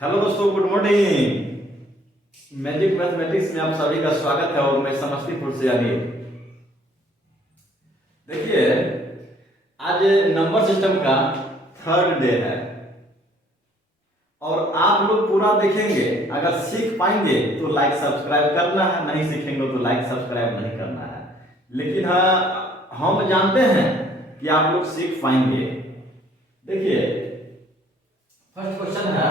Hello दोस्तों, good morning. Magic mathematics में आप सभी का स्वागत है और मैं समस्तीपुर से अनिल। देखिए, आज नंबर सिस्टम का थर्ड डे है और आप लोग पूरा देखेंगे। अगर सीख पाएंगे तो लाइक सब्सक्राइब करना है, नहीं सीखेंगे तो लाइक सब्सक्राइब नहीं करना है। लेकिन हाँ, हम जानते हैं कि आप लोग सीख पाएंगे। देखिए, फर्स्ट क्वेश्चन है,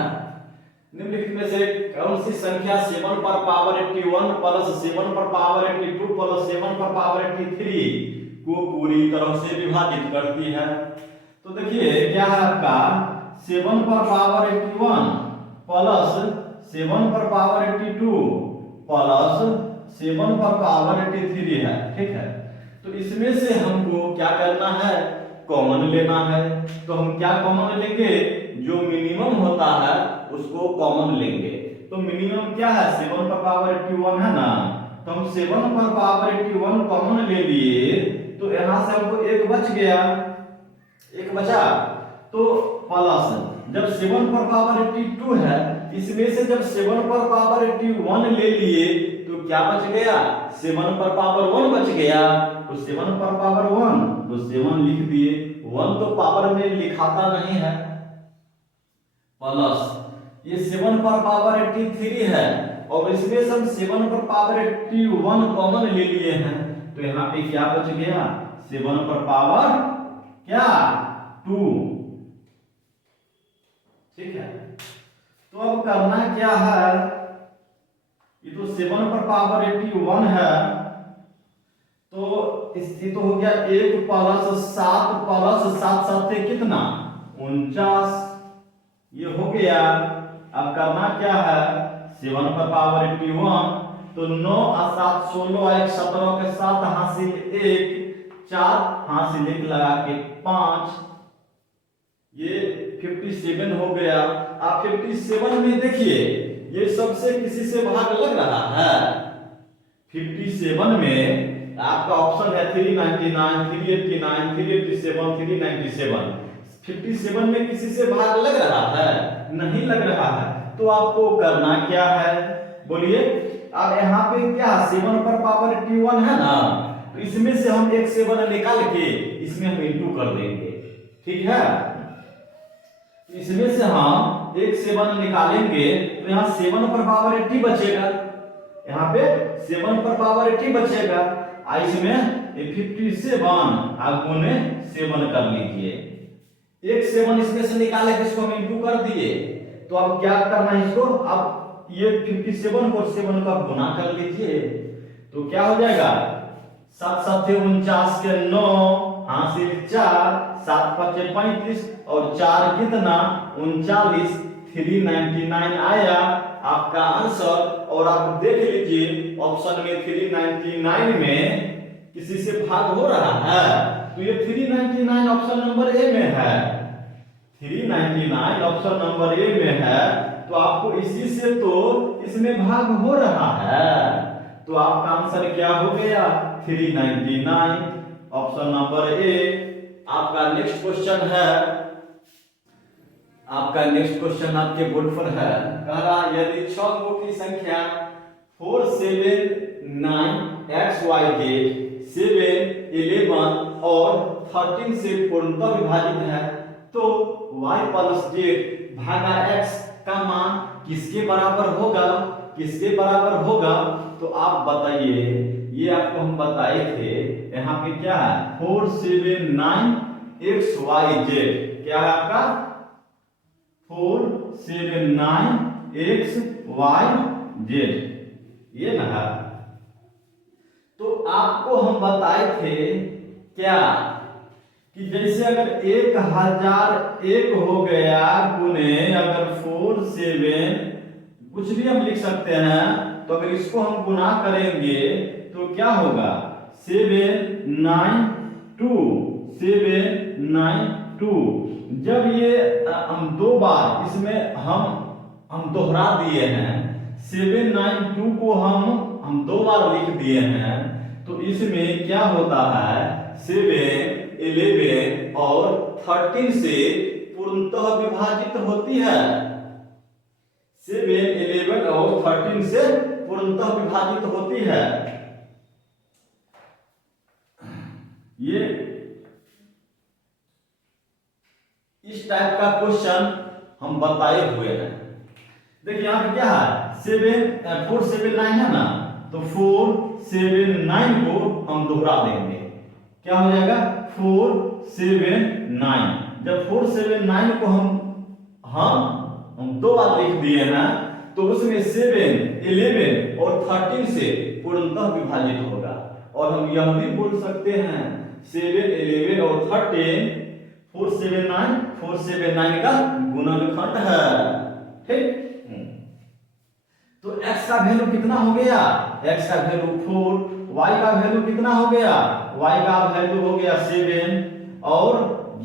निम्नलिखित में से कौन सी संख्या 7 पर पावर 81 प्लस 7 पर पावर 82 प्लस 7 पर पावर 83 को पूरी तरह से विभाजित करती है? तो देखिए, क्या है आपका 7 पर पावर 81 प्लस 7 पर पावर 82 प्लस 7 पर पावर 83 है। ठीक है, तो इसमें से हमको क्या करना है? कॉमन लेना है। तो हम क्या कॉमन लेंगे? जो मिनिमम होता है उसको कॉमन लेंगे। तो मिनिमम क्या है? 7 पर पावर 81 है ना, तो हम 7 पर पावर 81 कॉमन ले लिए। तो यहां से हमको एक बच गया, एक बचा। तो प्लस जब 7 पर पावर 82 है, इसमें से जब 7 पर पावर 81 ले लिए तो क्या बच गया? 7 पर पावर 1 बच गया। तो 7 पर पावर 1 तो 7 लिख दिए। 1 तो पावर में लिखाता नहीं है। प्लस ये 7 पर पावर 83 है और इसमें से हम 7 पर पावर 81 कॉमन ले लिए हैं। तो यहाँ पे क्या बच गया? 7 पर पावर क्या 2। ठीक है, तो अब करना क्या है? ये तो 7 पर पावर 81 है, तो इससे तो हो गया 1 प्लस 7 प्लस 7 7 से कितना? 49। ये हो गया। अब करना क्या है? 7 पर पावर 81 तो 9 और 7 16 और 1 17 के साथ हासिल 1 4 हासिल 1 लगा के 5, ये 57 हो गया। आप 57 में देखिए, ये सबसे किसी से भाग लग रहा है? 57 में आपका ऑप्शन है 399 389 387 397। 57 में किसी से भाग लग रहा है? नहीं लग रहा है। तो आपको करना क्या है? बोलिए। अब यहाँ पे क्या 7 पर पावर 81 है ना, तो इसमें से हम एक 7 निकाल के इसमें हम इंटू कर देंगे। ठीक है, इसमें से हम एक 7 निकालेंगे तो यहाँ 7 पर पावर 80 बचेगा। यहाँ पे 7 पर पावर 80 बचेगा। इसमें 57 आप गुने 7 कर लीजिए। एक 7 इसमें से निकाले के इसको हम इंटू कर दिए। तो अब क्या करना है इसको? अब ये 57 को 7 का गुना कर लीजिए। तो क्या हो जाएगा? 7 7 49 के 9 हासिल 4 7 5 35 और 4 कितना? 39 399 आया आपका आंसर। और आप देख लीजिए ऑप्शन में 399 में किसी से भाग हो रहा है, तो ये 399 ऑप्शन नंबर ए में है। 399 ऑप्शन नंबर ए में है, तो आपको इसी से तो इसमें भाग हो रहा है। तो आपका आंसर क्या हो गया? 399 ऑप्शन नंबर ए। आपका नेक्स्ट क्वेश्चन है, आपका नेक्स्ट क्वेश्चन आपके बोर्ड पर है। कह रहा यदि 6 अंकों की संख्या 4 7 9 x y z 7 11 और 13 से पूर्णतः विभाजित है, तो y प्लस z भागा x का मान किसके बराबर होगा? किसके बराबर होगा? तो आप बताइए। ये आपको हम बताए थे। यहाँ पे क्या है? 4 7 9 x y z। क्या है आपका? 4 7 9 x y z, ये ना है। तो आपको हम बताए थे क्या कि जैसे अगर 1001 हो गया गुने अगर 4 7 कुछ भी हम लिख सकते हैं, तो अगर इसको हम गुना करेंगे तो क्या होगा? 7 9 2 7 9 2। जब ये हम दो बार इसमें हम दोहरा दिए हैं, 7 9 2 को हम दो बार लिख दिए हैं, तो इसमें क्या होता है? 7 11 और 13 से पूर्णतः विभाजित होती है। 7, 11 और 13 से पूर्णतः विभाजित होती है। ये इस टाइप का क्वेश्चन हम बताए हुए हैं। देखिए यहाँ पे क्या है, 4 7 9 है ना, तो 4 7 9 को हम दोहरा देंगे, क्या हो जाएगा 4 7 9। जब 4 7 9 को हम दो बार लिख दिए हैं तो उसमें 7 11 और 13 से पूर्णतः विभाजित होगा। और हम यह भी बोल सकते हैं 7 11 और 13 4 7 9 का गुणनखंड है, ठीक। तो x का वैल्यू कितना हो गया, x का वैल्यू 4, y का वैल्यू कितना हो गया, y का वैल्यू हो गया 7 और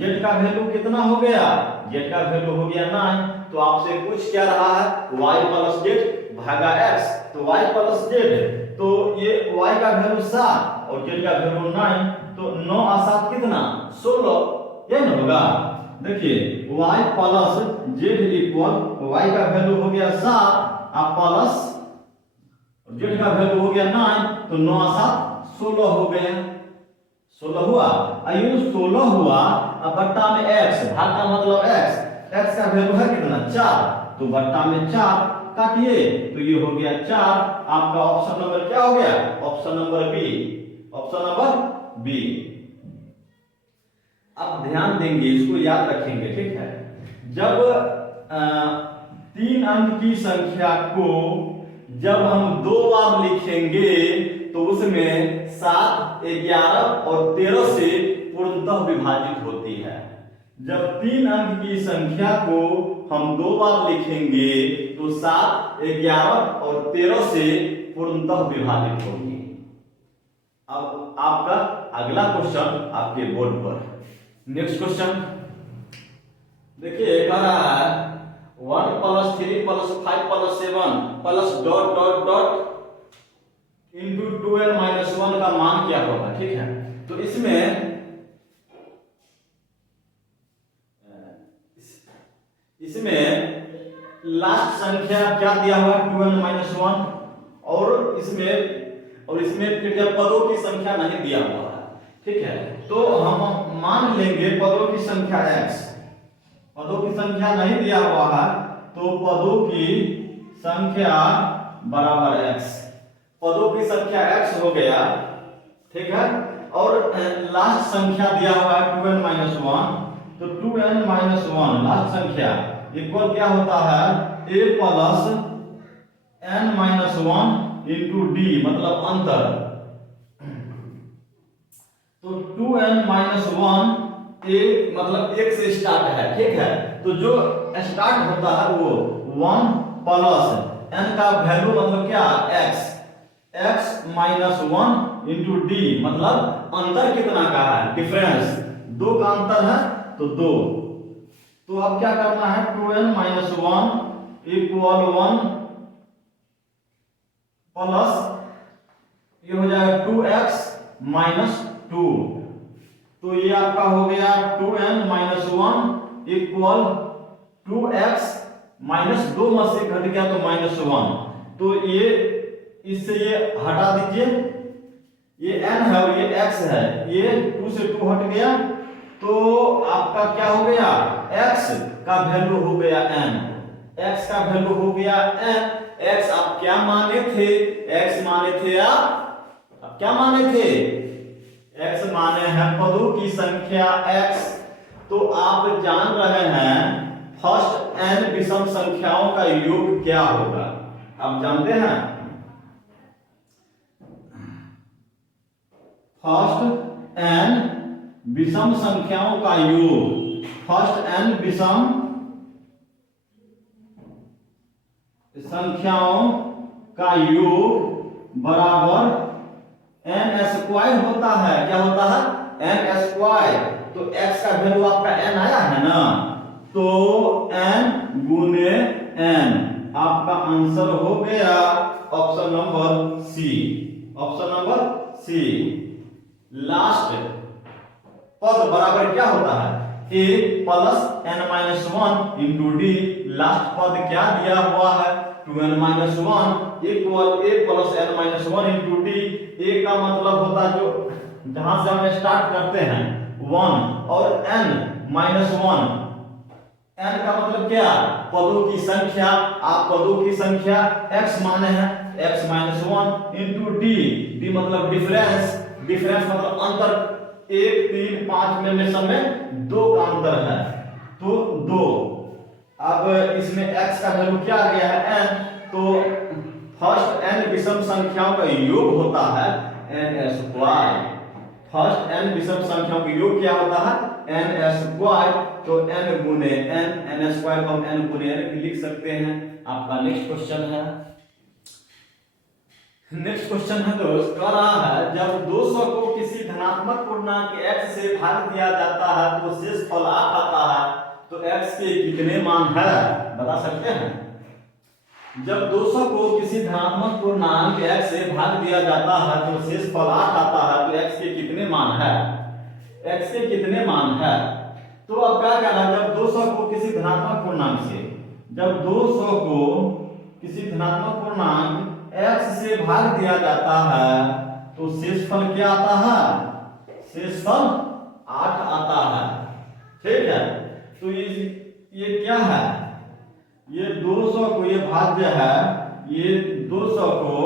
z का वैल्यू कितना हो गया, z का वैल्यू हो गया 9। तो आपसे पूछ क्या रहा है, y प्लस z भागा x, तो y प्लस z, तो ये y का वैल्यू 7 और z का वैल्यू 9, तो 9 और 7 कितना 16, यही ना होगा। देखिए y plus z equal y का वैल्यू हो गया 7 आप प्लस z का वैल्यू हो गया 9, तो 9 और 7 16 हो गया, 16 हुआ। आयु 16 हुआ, अब बट्टा में x, भाग का मतलब x का वैल्यू है कितना 4, तो बट्टा में 4 काटिए तो ये हो गया 4। आपका ऑप्शन नंबर क्या हो गया, option number B, option number B. अब ध्यान देंगे, इसको याद रखेंगे, ठीक है। जब 3 अंक की संख्या को जब हम 2 बार लिखेंगे तो उसमें 7, 11 और 13 से पूर्णतः विभाजित होती है। जब 3 अंक की संख्या को हम 2 बार लिखेंगे तो 7, 11 और 13 से पूर्णतः विभाजित होगी। अब आपका अगला क्वेश्चन आपके बोर्ड पर, नेक्स्ट क्वेश्चन देखिए, कह रहा है 1 + 3 + 5 + 7 plus dot dot dot into 2n - 1 का मान क्या होगा, ठीक है। तो इसमें लास्ट संख्या क्या दिया हुआ 2n - 1 और इसमें फिर पदों की संख्या नहीं दिया हुआ है, ठीक है। तो हम मान लेंगे पदों की संख्या x, पदों की संख्या नहीं दिया हुआ है तो पदों की संख्या बराबर x, पदों की संख्या x हो गया, ठीक है। और लास्ट संख्या दिया हुआ है 2n - 1, तो 2n - 1 लास्ट संख्या इक्वल क्या होता है a + n - 1 इंटू d, मतलब अंतर। तो 2n - 1 a मतलब 1 से स्टार्ट है, ठीक है। तो जो स्टार्ट होता है वो 1 प्लस n का वैल्यू मतलब क्या x - 1 इंटू d, मतलब अंतर कितना का है, डिफरेंस 2 का अंतर है तो 2। तो अब क्या करना है 2n - 1 इक्वल 1 प्लस ये हो जाएगा 2x - 2, तो ये आपका हो गया 2n - 1 इक्वल 2x - 2 में से घट गया तो -1, तो ये इससे ये हटा दीजिए, ये n है और ये x है, ये 2 से 2 हट गया तो आपका क्या हो गया x का वैल्यू हो गया n, x का वैल्यू हो गया n। x आप क्या माने थे, x माने थे आप क्या माने थे, x माने हैं पदों की संख्या x। तो आप जान रहे हैं फर्स्ट n विषम संख्याओं का योग क्या होगा, आप जानते हैं फर्स्ट n विषम संख्याओं का योग, फर्स्ट n विषम संख्याओं का योग बराबर n स्क्वायर होता है, क्या होता है n स्क्वायर। तो x का वैल्यू आपका n आया है ना, तो n गुने n, आपका आंसर हो गया option number C, option number C. Last पद बराबर क्या होता है a plus n minus one into D. Last पद क्या दिया हुआ है 2n minus one equal a plus n minus one into D. a का मतलब होता है जो जहां से हम स्टार्ट करते हैं 1 और n माइनस वन। n का मतलब क्या पदों की संख्या। आप पदों की संख्या x माने हैं x minus one into D. D मतलब डिफरेंस। डिफरेंस मतलब अंतर। 1 3 5 में सब में 2 का अंतर है तो 2। अब इसमें x का वैल्यू क्या आ गया है n। तो फर्स्ट n विषम संख्याओं का योग होता है n स्क्वायर। फर्स्ट n विषम संख्याओं का योग क्या होता है n स्क्वायर। तो n गुने n स्क्वायर को हम n गुने n लिख सकते हैं। आपका नेक्स्ट क्वेश्चन है। नेक्स्ट क्वेश्चन है दोस्त कह रहा है जब 200 को किसी धनात्मक पूर्णांक x से भाग दिया जाता है तो शेष फल 8 आता है। तो x के कितने मान है बता सकते हैं। जब 200 को किसी धनात्मक पूर्णांक x से भाग दिया जाता है तो शेष फल 8 आता है। तो x के कितने मान है x के कितने मान है। तो अब क्या कहना जब 200 को किसी धनात्मक पूर्णांक से जब 200 को किसी धनात्मक पूर्णांक x से भाग दिया जाता है तो शेषफल क्या आता है शेषफल 8 आता है। ठीक है तो ये क्या है ये 200 को ये भाज्य है। ये 200 को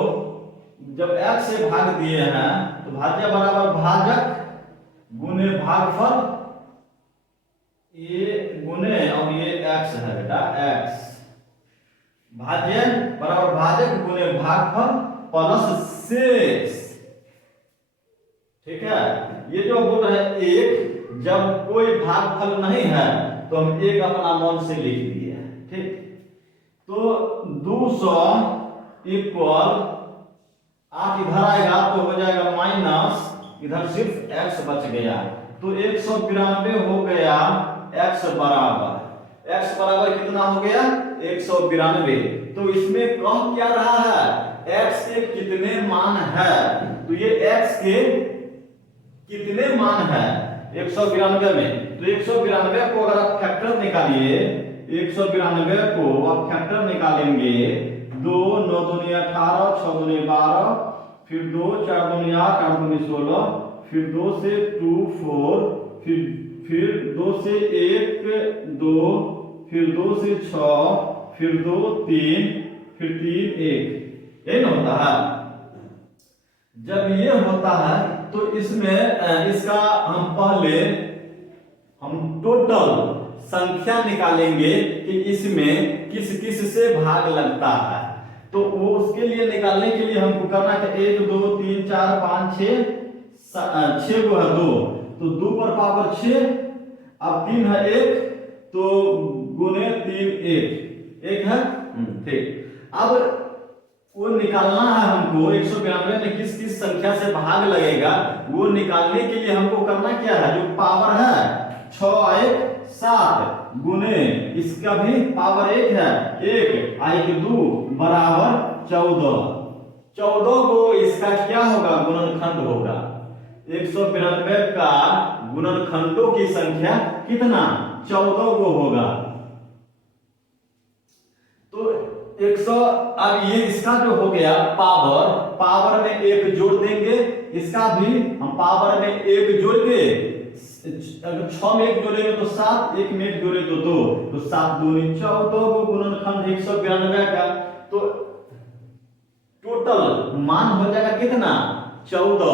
जब x से भाग दिए हैं तो भाज्य बराबर भाजक गुने भागफल ये गुने और ये x है बेटा x। भाज्य बराबर भाजक गुने भागफल प्लस शेष। ठीक है ये जो बोल रहे हैं एक जब कोई भागफल नहीं है तो हम एक अपना मन से लिख दिए हैं। ठीक तो 200 इक्वल 8 इधर आएगा तो हो जाएगा माइनस इधर सिर्फ x बच गया। तो 192 हो गया x बराबर कितना हो गया 192। तो इसमें कह क्या रहा है x के कितने मान है। तो ये x के कितने मान है 192 में। तो 192 को अगर आप फैक्टर निकालिए 192 को आप फैक्टर निकालेंगे 2 9 दूनी 18 6 दूनी 12 फिर 2 4 दूनी 8 8 दूनी 16 फिर 2 से 2 4 फिर 2 से 1 2 फिर 2 से 6 फिर 2 3 फिर 3 1 ये ना होता है। जब ये होता है तो इसमें इसका हम टोटल संख्या निकालेंगे कि इसमें किस किस से भाग लगता है। तो वो उसके लिए निकालने के लिए हमको करना है 1 2 3 4 5 6 को है 2 तो 2 पर पावर 6 अब 3 है 1 तो गुने 3 1 है। ठीक अब वो निकालना है हमको 192 में किस किस संख्या से भाग लगेगा। वो निकालने के लिए हमको करना क्या है जो पावर है 6 1 7 गुने इसका भी पावर 1 है 1 1 2 बराबर 14 को इसका क्या होगा गुणनखंड होगा। 192 का गुणनखंडों की संख्या कितना 14 को होगा। तो 100 अब ये इसका जो हो गया पावर में 1 जोड़ देंगे। इसका भी हम पावर में 1 जोड़ के अगर 6 में 1 जोड़ेंगे तो 7 1 में 1 जोड़े तो 2 तो 7 दूनी 14 को गुणनखंड 192 का। तो टोटल मान हो जाएगा कितना 14।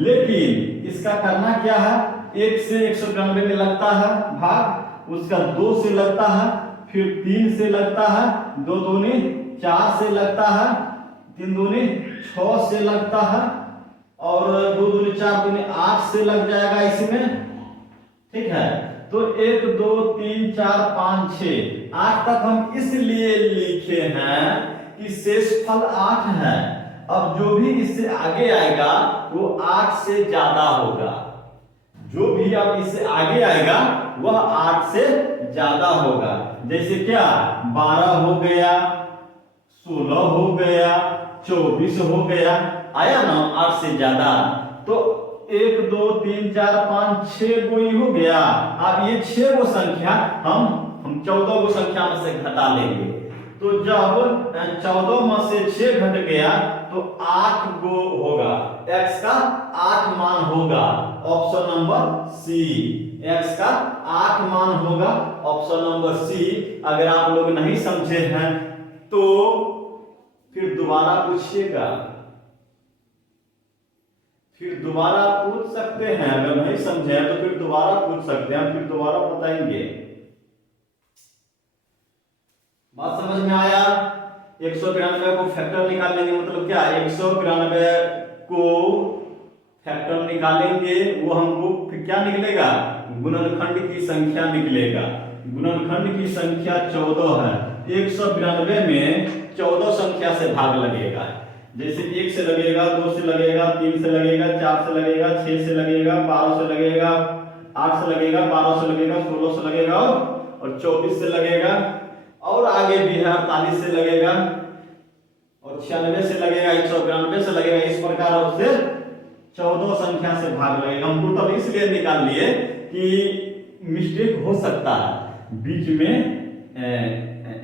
लेकिन इसका करना क्या है 1 से 192 में लगता है भाग उसका 2 से लगता है फिर 3 से लगता है 2 दूनी 4 से लगता है 3 दूनी 6 से लगता है और 2 दूनी 4 दूनी 8 से लग जाएगा इसमें। ठीक है तो 1 2 3 4 5 6 8 तक हम इसलिए लिखे हैं कि शेषफल 8 है। अब जो भी इससे आगे आएगा वो 8 से ज्यादा होगा। जो भी अब इससे आगे आएगा वह 8 से ज्यादा होगा। जैसे क्या 12 हो गया 16 हो गया 24 हो गया आया ना 8 से ज्यादा। तो 1 2 3 4 5 6 गो हो गया। अब ये 6 गो संख्या हम 14 गो संख्या में से घटा लेंगे। तो जब 14 में से 6 घट गया तो 8 गो होगा, x का 8 मान होगा, ऑप्शन नंबर सी। x का 8 मान होगा, ऑप्शन नंबर सी। अगर आप लोग नहीं समझे हैं तो फिर दोबारा पूछिएगा, फिर दोबारा पूछ सकते हैं। अगर नहीं समझे तो फिर दोबारा पूछ सकते हैं, फिर दोबारा बताएंगे। बात समझ में आया? 192 को फैक्टर निकालेंगे, मतलब क्या, 192 को फैक्टर निकालेंगे, वो हमको फिर क्या निकलेगा, गुणनखंड की संख्या निकलेगा। गुणनखंड की संख्या 14 है। 192 में 14 संख्या से भाग लगेगा। जैसे 1 से लगेगा, 2 से लगेगा, 3 से लगेगा, 4 से लगेगा, 6 से लगेगा, 12 से लगेगा, 8 से लगेगा, 12 से लगेगा, 16 से लगेगा और 24 से लगेगा, और आगे भी है, 48 से लगेगा और 96 से लगेगा, 192 से लगेगा। इस प्रकार उससे 14 संख्या से भाग लगेगा। हम टोटल इसलिए निकाल लिए कि मिस्टेक हो सकता है, बीच में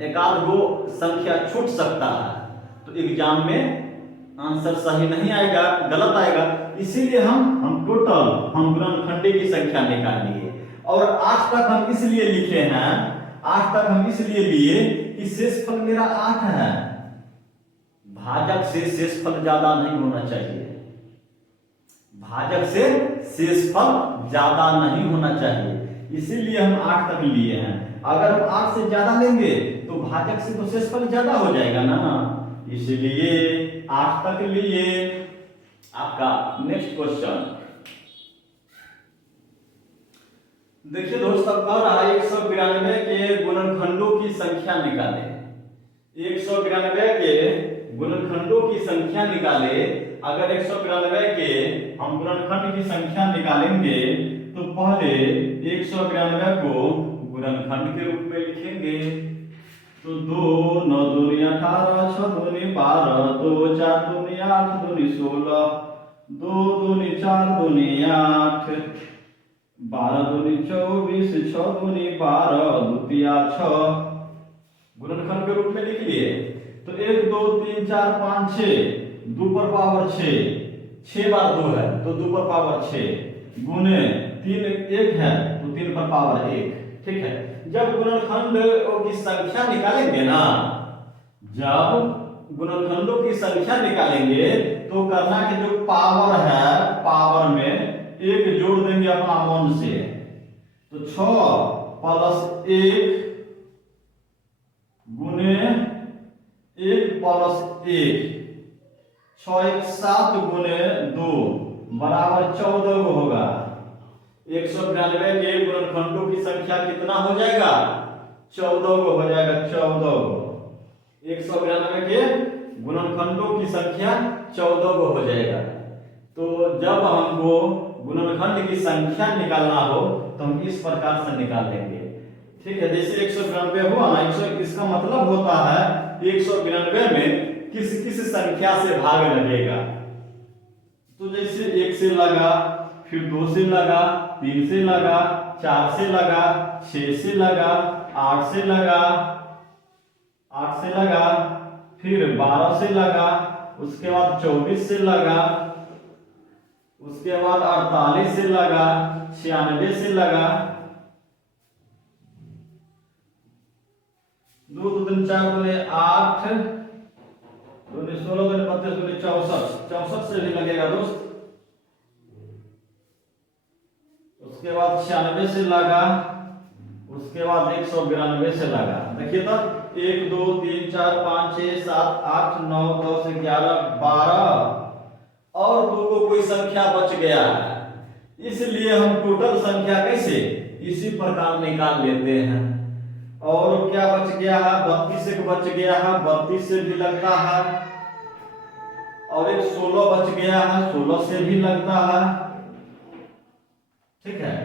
एक आध गो संख्या छूट सकता है, तो एग्जाम में आंसर सही नहीं आएगा, गलत आएगा। इसीलिए हम गुणनखंड की संख्या निकाल लिए। और 8 तक हम इसलिए लिखे हैं, 8 तक हम इसलिए लिए कि शेषफल मेरा 8 है, भाजक से शेषफल ज्यादा नहीं होना चाहिए, भाजक से शेषफल ज्यादा नहीं होना चाहिए, इसीलिए हम 8 तक लिए हैं। अगर हम 8 से ज्यादा लेंगे तो भाजक से तो शेषफल ज्यादा हो जाएगा ना, इसलिए 8 तक लिए। आपका नेक्स्ट क्वेश्चन देखिए दोस्तों, कह रहा है 192 के गुणनखंडों की संख्या निकाले। 192 के गुणनखंडों की संख्या निकाले। अगर 192 के हम गुणनखंड की संख्या निकालेंगे तो पहले 192 को गुणनखंड के रूप में लिखेंगे। तो 2 9 दूनी 18, 6 दूनी 12, 2 4 दूनी 8, दूनी 16, 2 दूनी 4 दूनी 8, 12 दूनी 24, 6 दूनी 12, द्वितीया 6, गुणनखंड के रूप में लिख लिए। तो 1 2 3 4 5 6, 2 पर पावर 6, 6 बार 2 है तो 2 पर पावर 6, गुने 3 1 है तो 3 पर पावर 1। ठीक है, जब गुणनखंड की संख्या निकालेंगे ना, जब गुणनखंडों की संख्या निकालेंगे तो करना कि जो पावर है, पावर में 1 जोड़ देंगे अपना 1 से, तो 6 प्लस 1 गुने 1 प्लस 1, 6 1 7 गुने 2 बराबर 14 को होगा। 192 के गुणनखंडों की संख्या कितना हो जाएगा, 14 को हो जाएगा, 14 को। 192 के गुणनखंडों की संख्या 14 को हो जाएगा। तो जब हमको गुणनखंड की संख्या निकालना हो तो हम इस प्रकार से निकाल लेंगे। ठीक है, जैसे 192 हुआ ना, इसका मतलब होता है 192 में किस किस संख्या से भाग लगेगा। तो जैसे 1 से लगा, फिर 2 से लगा, 3 से लगा, 4 से लगा, 6 से लगा, 8 से लगा, 8 से लगा, फिर 12 से लगा, उसके बाद 24 से लगा, उसके बाद 48 से लगा, 96 से लगा, 2 2 3 4 दूनी 8, 2 16 2 32 2 64, 64 से भी लगेगा दोस्त। उसके बाद 96 से लगा, उसके बाद 192 से लगा। देखिए तो 1 2 3 4 5 6 7 8 9 10 11 12 और 2 को कोई संख्या बच गया है, इसलिए हम टोटल संख्या कैसे इसी प्रकार निकाल लेते हैं। और क्या बच गया है, 32 से बच गया है, 32 से भी लगता है, और एक 16 बच गया है, 16 से भी लगता है। ठीक है,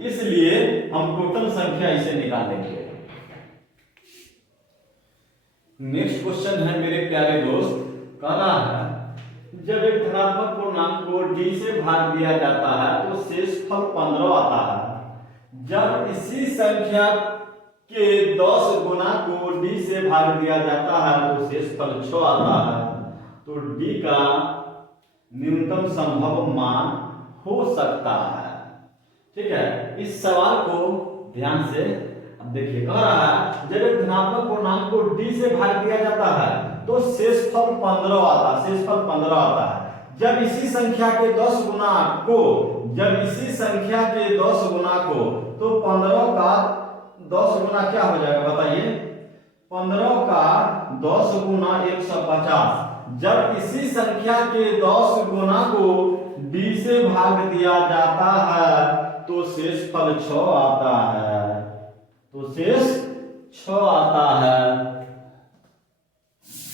इसलिए हम टोटल संख्या इसे निकालेंगे। नेक्स्ट क्वेश्चन है मेरे प्यारे दोस्त, कह रहा है जब एक धनात्मक पूर्णांक को d से भाग दिया जाता है तो शेषफल 15 आता है। जब इसी संख्या के 10 गुना को d से भाग दिया जाता है तो शेषफल 6 आता है। तो d का न्यूनतम संभव मान हो सकता है। ठीक है, इस सवाल को ध्यान से अब देखिए, कह रहा है जब एक धनात्मक पूर्णांक को d से भाग दिया जाता है तो शेषफल 15 आता है। शेषफल 15 आता है। जब इसी संख्या के 10 गुना को, जब इसी संख्या के 10 गुना को, तो 15 का 10 गुना क्या हो जाएगा बताइए? 15 का 10 गुना 150। जब इसी संख्या के 10 गुना को d से भाग दिया जाता है तो शेषफल 6 आता है। तो शेष 6 आता है।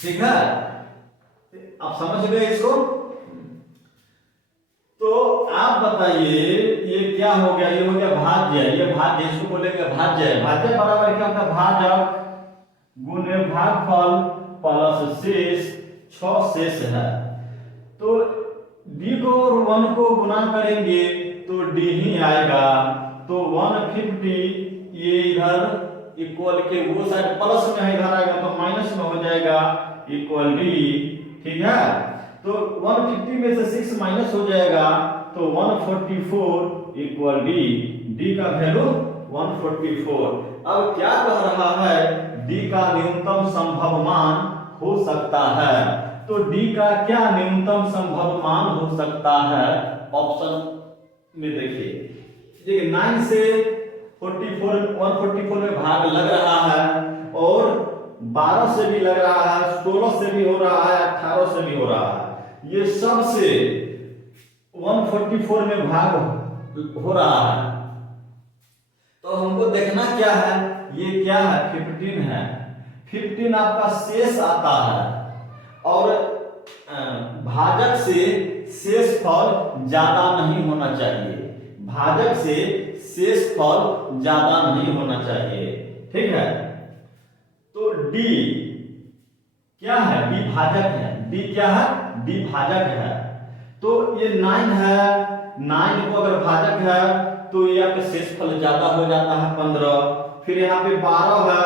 ठीक है, आप समझ गए इसको? तो आप बताइए ये क्या हो गया? ये हो गया भाज्य। ये भाज्य, इसको बोलेंगे भाज्य। भाज्य बराबर क्या होता है? भाजक गुणे भागफल प्लस शेष। 6 शेष है। तो d को और 1 को गुना करेंगे तो d ही आएगा। तो 150 ये इधर इक्वल के वो साइड प्लस में है, इधर आएगा तो माइनस में हो जाएगा, इक्वल d। ठीक है, तो 150 में से 6 माइनस हो जाएगा तो 144 इक्वल d। d का वैल्यू 144। अब क्या कह रहा है? d का न्यूनतम संभव मान हो सकता है। तो d का क्या न्यूनतम संभव मान हो सकता है? ऑप्शन में देखिए 9 से 144 में भाग लग रहा है और 12 से भी लग रहा है, 16 से भी हो रहा है, 18 से भी हो रहा है। ये सब से 144 में भाग हो रहा है। तो हमको देखना क्या है? ये क्या है? 15 है। 15 आपका शेष आता है और भाजक से शेषफल ज्यादा नहीं होना चाहिए। भाजक से शेषफल ज्यादा नहीं होना चाहिए। ठीक है, तो d क्या है? d भाजक है। d क्या है? d भाजक है। तो ये 9 है, 9 को अगर भाजक है तो ये आपका शेषफल ज्यादा हो जाता है 15। फिर यहाँ पे 12 है,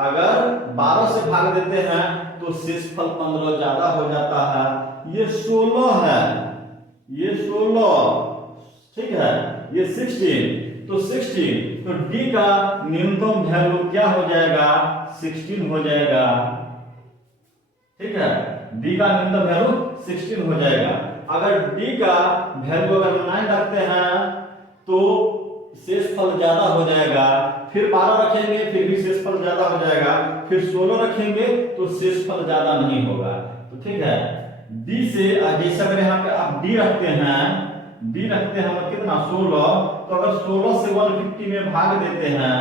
अगर 12 से भाग देते हैं तो शेषफल 15 ज्यादा हो जाता है। ये 16 है, ये 16। ठीक है, ये 16, तो 16, तो d का न्यूनतम वैल्यू क्या हो जाएगा? 16 हो जाएगा। ठीक है, d का न्यूनतम वैल्यू 16 हो जाएगा। अगर d का वैल्यू अगर 9 रखते हैं तो शेषफल ज्यादा हो जाएगा। फिर 12 रखेंगे फिर भी शेषफल ज्यादा हो जाएगा। फिर 16 रखेंगे तो शेषफल ज्यादा नहीं होगा। तो ठीक है, d से जैसे अगर यहाँ पे आप d रखते हैं, d रखते हैं हम कितना? 16। तो अगर 16 से 150 में भाग देते हैं,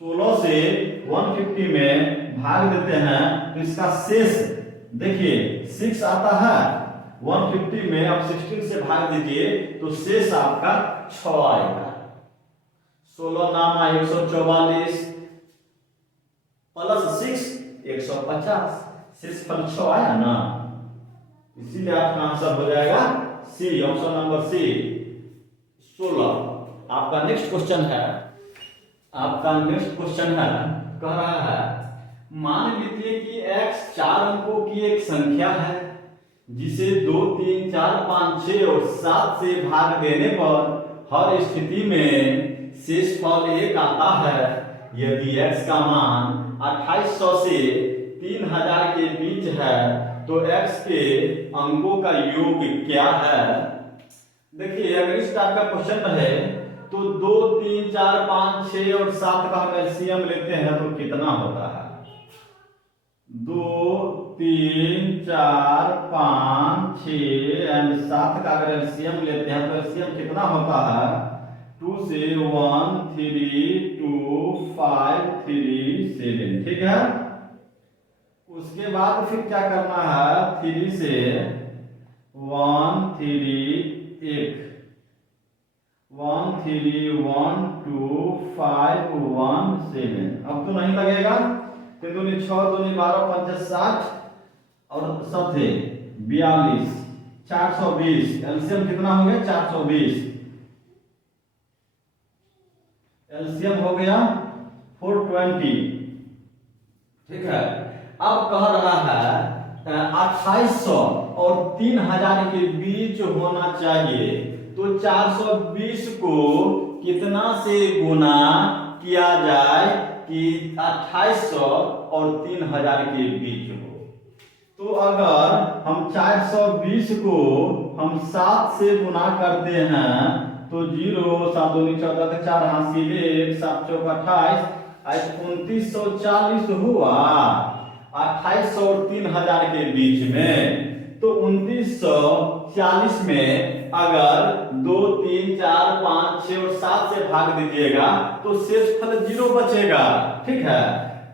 16 से 150 में भाग देते हैं तो इसका शेष देखिए 6 आता है 150 में। अब 16 से भाग दीजिए तो शेष आपका 6 आएगा। 16 नामा 144 प्लस 6 150, शेषफल 6 आया ना, इसीलिए आपका आंसर हो जाएगा सी, ऑप्शन नंबर सी 16। आपका नेक्स्ट क्वेश्चन है, कह रहा है मान लीजिए कि x 4 अंकों की एक संख्या है जिसे 2, 3, 4, 5, 6 और 7 से भाग देने पर हर स्थिति में शेषफल 1 आता है। यदि x का मान 2800 से 3000 के बीच है तो x के अंकों का योग क्या है? देखिए अगर इस टाइप का क्वेश्चन रहे तो 2, 3, 4, 5, 6 और 7 का हम एलसीएम लेते हैं तो कितना होता है? 2, 3, 4, 5, 6 एंड 7 का अगर एलसीएम लेते हैं तो एलसीएम कितना होता है? 2 से 1, 3, 2, 5, 3, 7। ठीक है, उसके बाद फिर क्या करना है? 3 से 1, 3, 1, 3, 1, 2, 5, 1, 7। अब तो नहीं लगेगा, 3 दूनी 6, 2 12, 5 60 और 7 42 420, एलसीएम कितना हो गया 420, एलसीएम हो गया 420। ठीक है, अब कह रहा है 2800 और 3000 के बीच होना चाहिए, तो 420 को कितना से गुना किया जाए कि 2800 और 3000 के बीच हो। तो अगर हम 420 को हम 7 से गुना करते हैं तो 0 7 दूनी 14 का 4 हासिल 1 7 चौक 28, आज 2940 हुआ 2800 और 3000 के बीच में। तो 2940 में अगर 2 3 4 5 6 और 7 से भाग दीजिएगा तो शेषफल 0 बचेगा। ठीक है,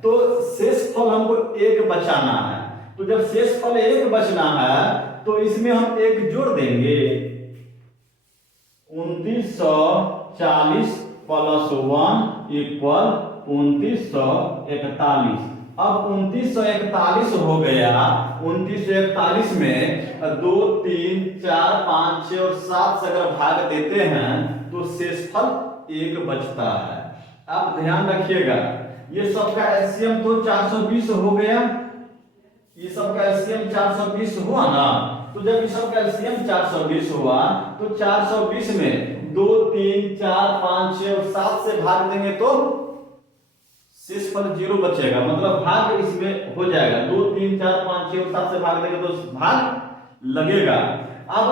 तो शेषफल हमको 1 बचाना है, तो जब शेषफल 1 बचना है तो इसमें हम 1 जोड़ देंगे, 2940 प्लस 1 इक्वल 2941। अब 2941 हो गया, 2941 में 2 3 4 5 6 और 7 से अगर भाग देते हैं तो शेषफल 1 बचता है। अब ध्यान रखिएगा, ये सबका एलसीएम तो 420 हो गया, ये सबका एलसीएम 420 हुआ ना, तो जब ये सबका एलसीएम 420 हुआ तो 420 में 2 3 4 5 6 और 7 से भाग देंगे तो शेषफल 0 बचेगा, मतलब भाग इसमें हो जाएगा। 2 3 4 5 6 और 7 से भाग देंगे तो भाग लगेगा। अब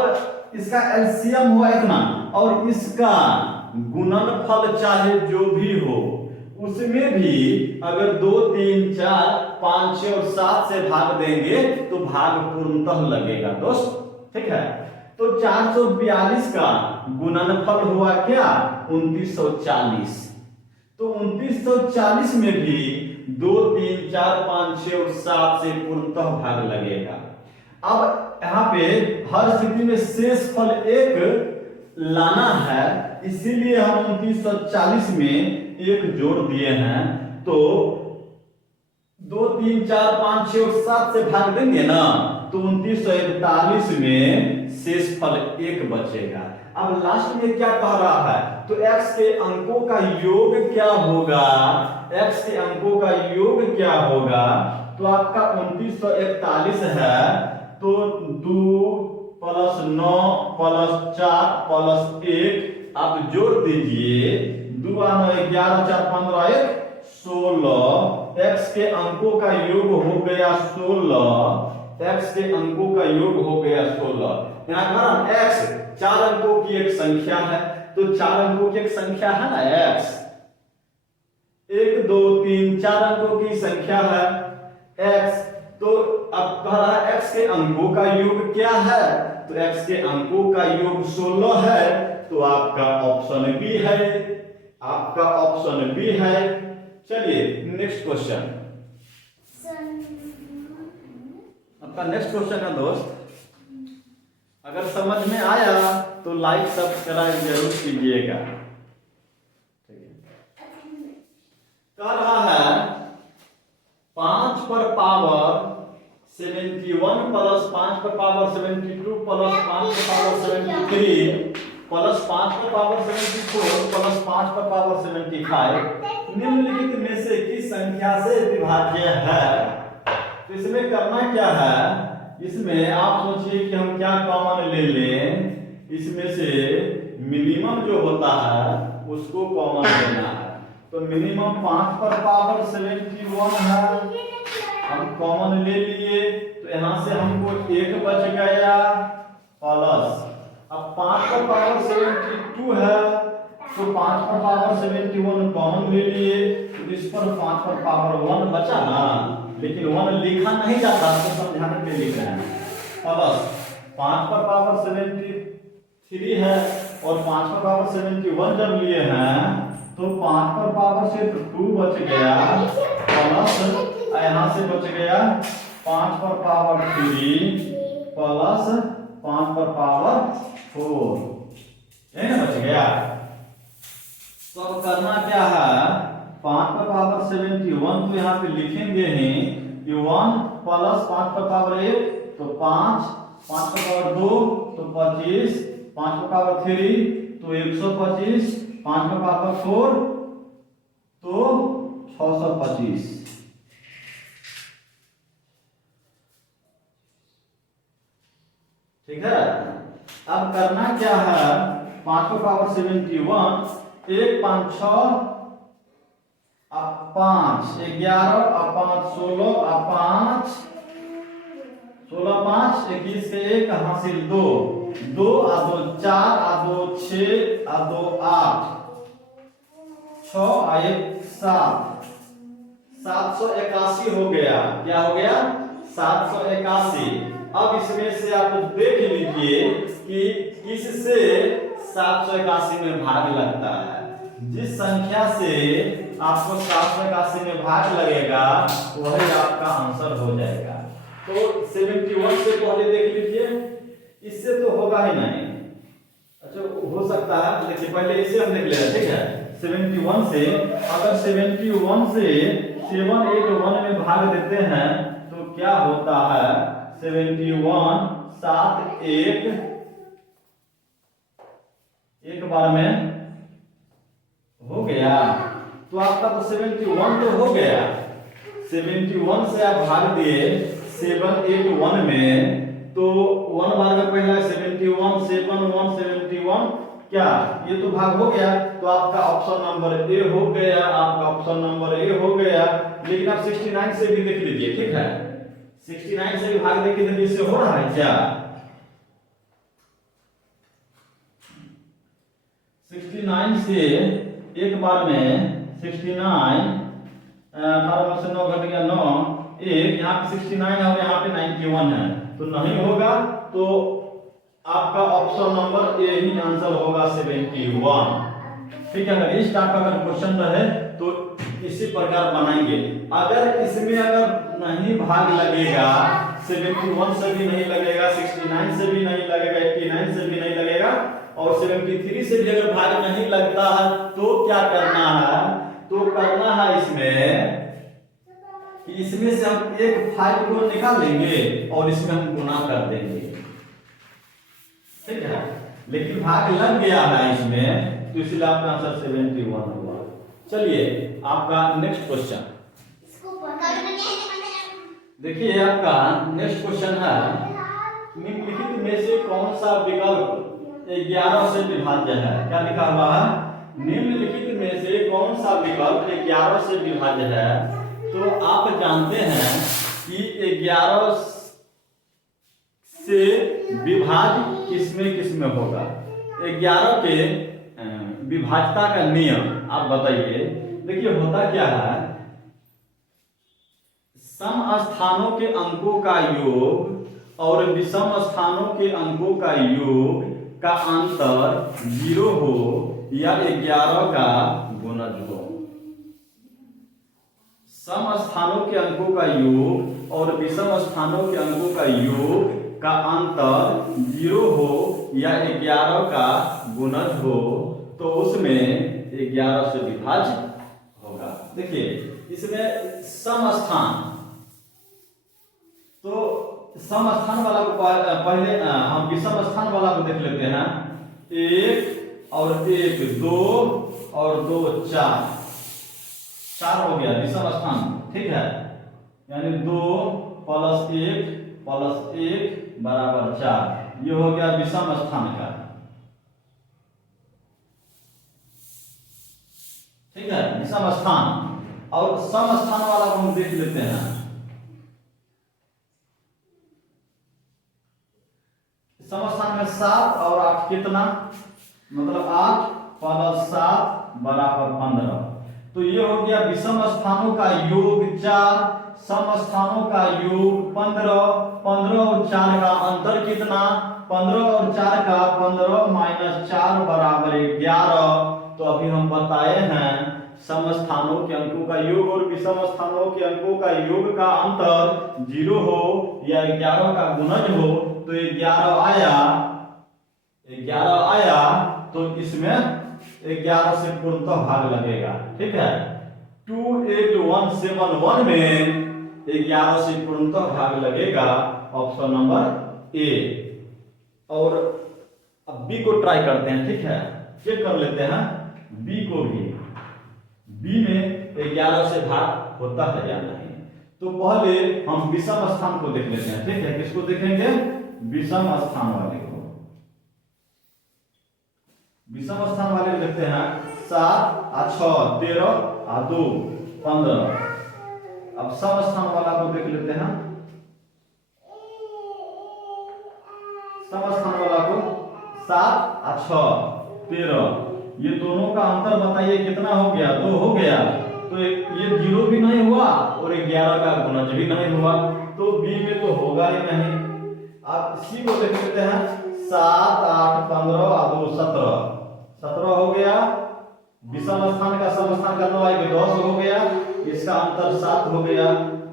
इसका एलसीएम हुआ इतना और इसका गुणनफल चाहे जो भी हो उसमें भी अगर 2 3 4 5 6 और 7 से भाग देंगे तो भाग पूर्णतः लगेगा दोस्त। ठीक है, तो 442 का गुणनफल हुआ क्या 2940, तो 2940 में भी 2 3 4 5 6 और 7 से पूर्णतः भाग लगेगा। अब यहाँ पे हर स्थिति में शेषफल 1 लाना है, इसीलिए हम 2940 में 1 जोड़ दिए हैं, तो 2 3 4 5 6 और 7 से भाग देंगे ना तो 2941 में शेषफल 1 बचेगा। अब लास्ट में क्या कह रहा है, तो x के अंकों का योग क्या होगा, x के अंकों का योग क्या होगा, तो आपका 2941 है, तो 2 प्लस 9 प्लस 4 प्लस 1 आप जोड़ दीजिए, 2 9 11 4 15 1 16, x के अंकों का योग हो गया 16, x के अंकों का योग हो गया 16। यहाँ कारण x 4 अंकों की एक संख्या है, तो 4 अंकों की एक संख्या है ना x, 1 2 3 4 अंकों की संख्या है x, तो अब कह रहा है x के अंकों का योग क्या है, तो x के अंकों का योग 16 है, तो आपका ऑप्शन बी है, आपका ऑप्शन बी है। चलिए नेक्स्ट क्वेश्चन, आपका नेक्स्ट क्वेश्चन है दोस्त, अगर समझ में आया तो लाइक सब्सक्राइब जरूर कीजिएगा। कह रहा है 5 पर पावर 71 प्लस 5 पर पावर 72 प्लस 5 पर पावर 73 प्लस 5 पर पावर 74 प्लस 5 पर पावर 75 निम्नलिखित में से किस संख्या से विभाज्य है। तो इसमें करना क्या है, इसमें आप सोचिए कि हम क्या कॉमन ले लें, इसमें से मिनिमम जो होता है उसको कॉमन लेना है, तो मिनिमम 5 पर पावर 71 है, हम कॉमन ले लिए, तो यहाँ से हमको 1 बच गया, प्लस अब 5 पर पावर 72 है, तो 5 पर पावर 71 कॉमन ले लिए, तो इस पर 5 पर पावर 1 बचा ना, लेकिन 1 लिखा नहीं जाता, तो समझाने के लिए लिख रहे हैं, प्लस 5 पर पावर 73 है और 5 पर पावर 71 जब लिए हैं तो 5 पर पावर से 2 बच गया, प्लस यहाँ से बच गया 5 पर पावर 3 प्लस 5 पर पावर 4, यही ना बच गया। तो अब करना क्या है, 5 पर पावर 71 तो यहाँ पे लिखेंगे ही कि 1 प्लस 5 पर पावर 1 तो 5, 5 का पावर 2 तो 25, 5 का पावर 3 तो 125, 5 का पावर 4 तो 625। ठीक है। अब करना क्या है, 5 का पावर 71, 1 5 6 अब 5 11 अब 5 16 अब 5 16 5 21 के 1 हासिल 2 2 आ 2 4 आ 2 6 आ 2 8 6 आ 1 7 781 हो गया। क्या हो गया? 781। अब इसमें से आप देख लीजिए कि किससे 781 में भाग लगता है। जिस संख्या से आपको 781 में भाग लगेगा वही आपका आंसर हो जाएगा। तो 71 से पहले देख लीजिए, इससे तो होगा ही नहीं। अच्छा हो सकता है, देखिए पहले इसे हम देख ले रहे हैं। ठीक है, 71 से अगर 71 से 781 में भाग देते हैं तो क्या होता है? 71 7 एक बार में हो गया। तो आपका तो 71 तो हो गया। 71 से आप भाग दिए 781 में, तो 1 बार का पहला 71 7 1 71, क्या ये तो भाग हो गया। तो आपका ऑप्शन नंबर ए हो गया, आपका ऑप्शन नंबर ए हो गया। लेकिन आप 69 से भी देख लीजिए। ठीक है, 69 से भी भाग देखिए तो इससे हो रहा है क्या? 69 से एक बार में 69 18 में से 9 घट गया 9 1, यहाँ पे 69 और यहाँ पे 91 है तो नहीं होगा। तो आपका option number A he answer होगा 71। ठीक है, अगर इस टाइप का अगर क्वेश्चन रहे तो इसी प्रकार बनाएंगे। अगर इसमें अगर नहीं भाग लगेगा, 71 से भी नहीं लगेगा, 69 से भी नहीं लगेगा, 89 से भी नहीं लगेगा और 73 से भी अगर भाग नहीं लगता है तो क्या करना है? तो करना है इसमें कि इसमें से हम एक 5 को निकाल लेंगे और इसमें हम गुना कर देंगे। ठीक है, लेकिन भाग लग गया है इसमें तो इसलिए आपका आंसर 71 हुआ। चलिए आपका नेक्स्ट क्वेश्चन देखिए। आपका नेक्स्ट क्वेश्चन है, निम्नलिखित में से कौन सा विकल्प 11 से विभाज्य है? क्या लिखा हुआ है? निम्नलिखित में से कौन सा विकल्प 11 से विभाज्य है? तो आप जानते हैं कि 11 से विभाज्य किसमें होगा? 11 के विभाज्यता का नियम आप बताइए। देखिए होता क्या है, सम स्थानों के अंकों का योग और विषम स्थानों के अंकों का योग का अंतर 0 हो या 11 का गुणज हो। सम स्थानों के अंकों का योग और विषम स्थानों के अंकों का योग का अंतर 0 हो या 11 का गुणज हो तो उसमें 11 से विभाज्य होगा। देखिए इसमें सम स्थान, तो सम स्थान वाला को पहले हम विषम स्थान वाला को देख लेते हैं। 1 और 1 2 और 2 4 हो गया विषम स्थान। ठीक है, यानी 2 + 1 + 1 बराबर 4, ये हो गया विषम स्थान का। ठीक है, विषम स्थान। और सम स्थान वाला को हम देख लेते हैं। सम स्थान में 7 और 8 कितना, मतलब 8 + 7 बराबर 15। तो ये हो गया विषम स्थानों का योग 4, सम स्थानों का योग 15। 15 और 4 का अंतर कितना? 15 और 4 का 15 - 4 बराबर 11। तो अभी हम बताए हैं सम स्थानों के अंकों का योग और विषम स्थानों के अंकों का योग का अंतर 0 हो या 11 का गुणज हो। तो 11 आया, 11 आया तो इसमें 11 से पूर्णतः भाग लगेगा। ठीक है, 28 171 में 11 से पूर्णतः भाग लगेगा ऑप्शन नंबर ए। और अब बी को ट्राई करते हैं, ठीक है, चेक कर लेते हैं बी को भी। बी में 11 से भाग होता है या नहीं। तो पहले हम विषम स्थान को देख लेते हैं, ठीक है। किसको देखेंगे? विषम स्थान वाले को। विषम स्थान वाले को देखते हैं 7 और 6 13 और 2 15। अब सम स्थान वाला को देख लेते हैं। सम स्थान वाला को 7 और 6 13। ये दोनों का अंतर बताइए कितना हो गया? 2 हो गया। तो ये 0 भी नहीं हुआ और 11 का गुणज भी नहीं हुआ, तो बी में तो होगा ही नहीं। अब सी को देख लेते हैं 7 8 15 और 2 17। 17 हो गया। विषम स्थान का सम स्थान करना है 10 हो गया, इसका अंतर 7 हो गया,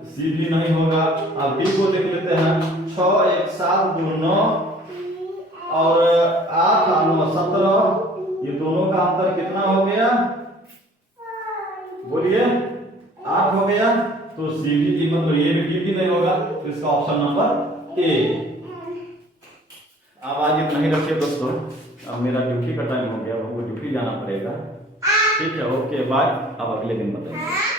सी भी नहीं होगा। अब बी को देख लेते हैं 6 1 7 2 9 और 8 और 9 17। ये दोनों का अंतर कितना हो गया? बोलिए 8 हो गया। तो सी भी मतलब ये भी नहीं होगा, तो इसका ऑप्शन नंबर ए। अब आज इतना ही रखिए दोस्तों, अब मेरा ड्यूटी का टाइम हो गया, वो ड्यूटी जाना पड़ेगा, ठीक है। ओके बाय, अब अगले दिन बताएंगे।